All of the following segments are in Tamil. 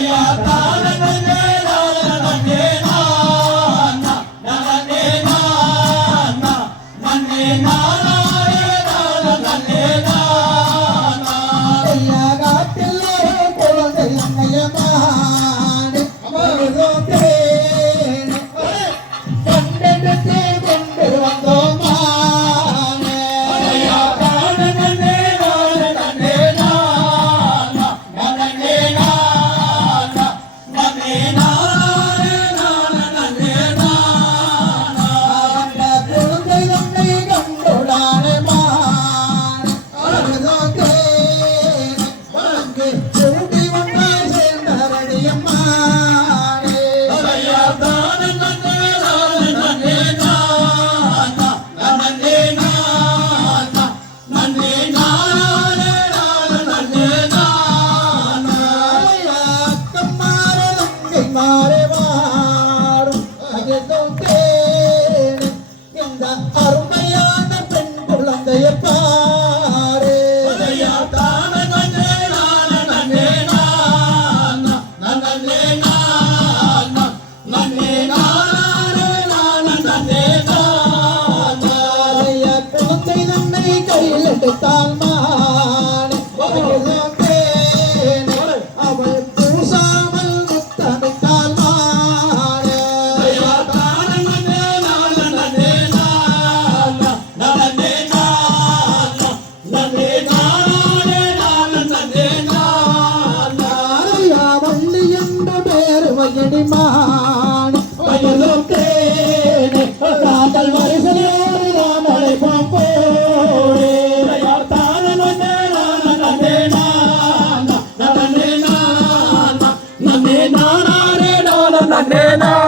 yeah, yeah. Total nanne nanare nanne nanne nanare nanne nanare nanne nanare nanne nanare nanne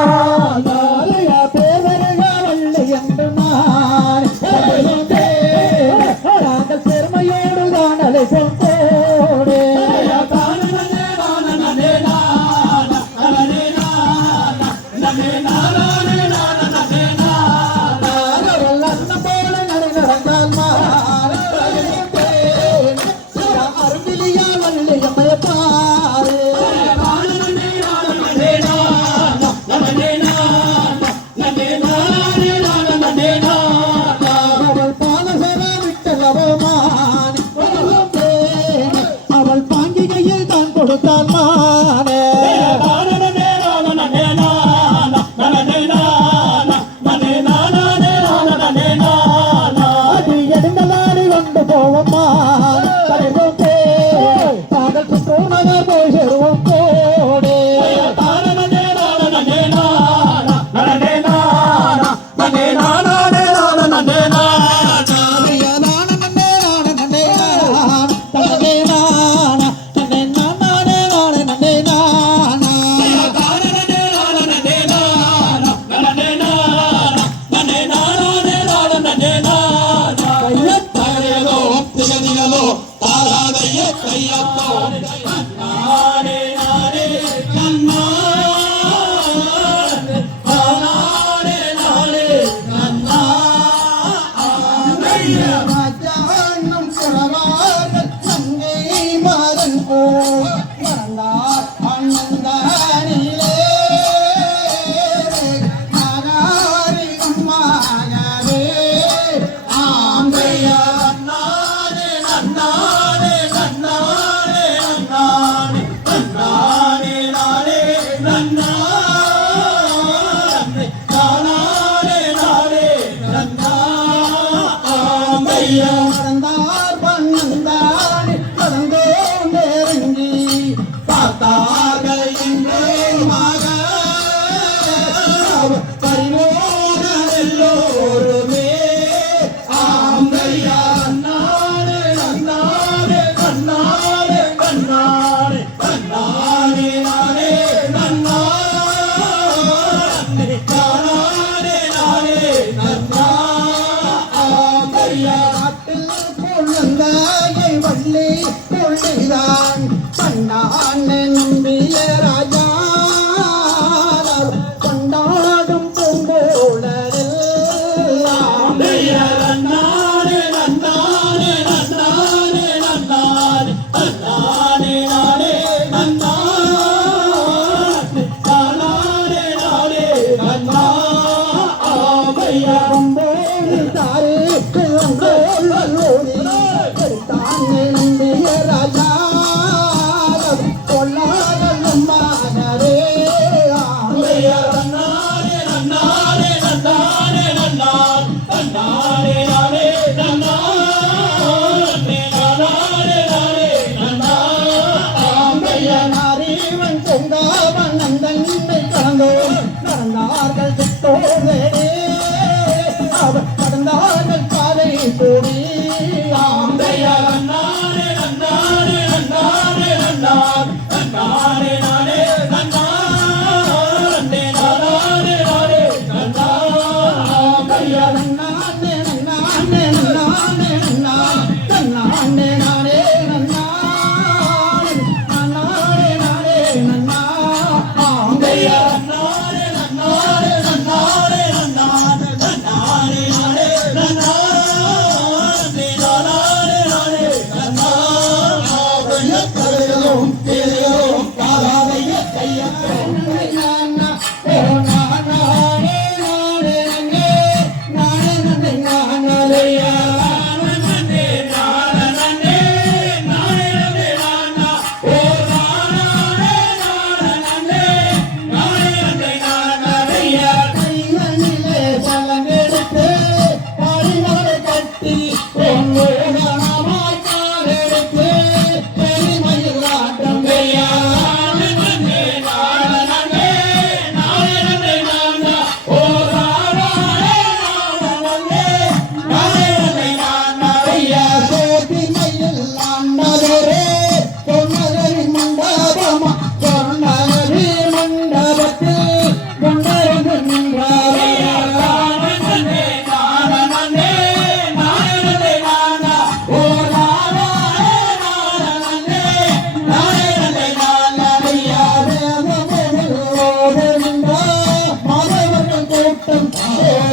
Natal.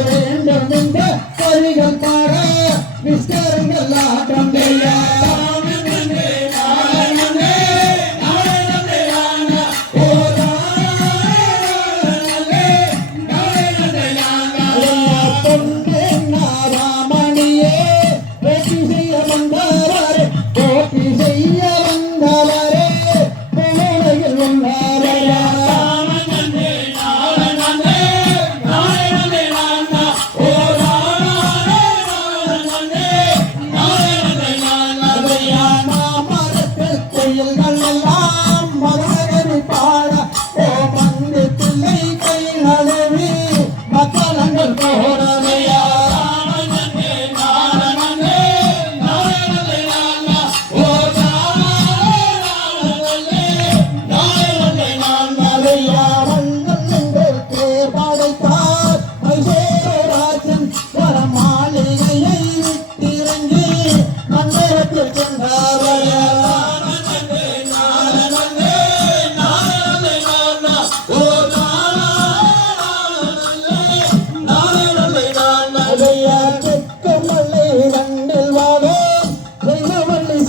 வேண்டும் கரிகள்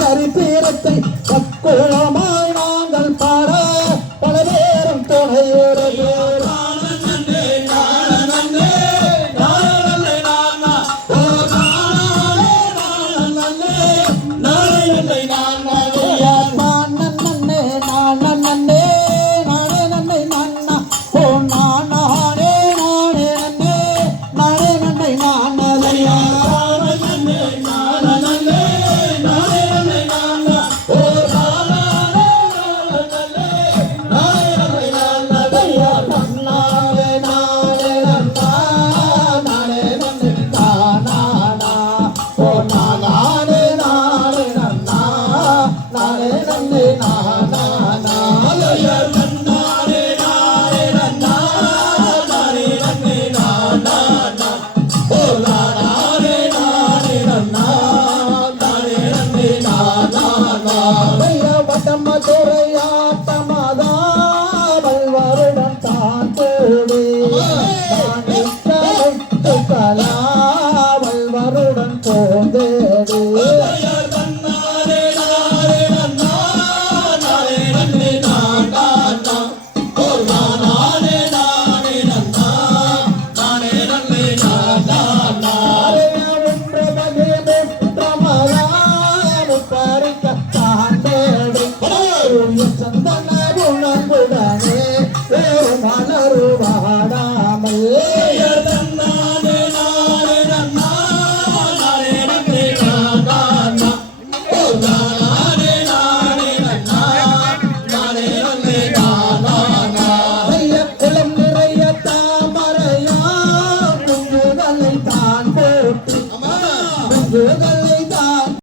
கரிசீரத்தை பக்குளமா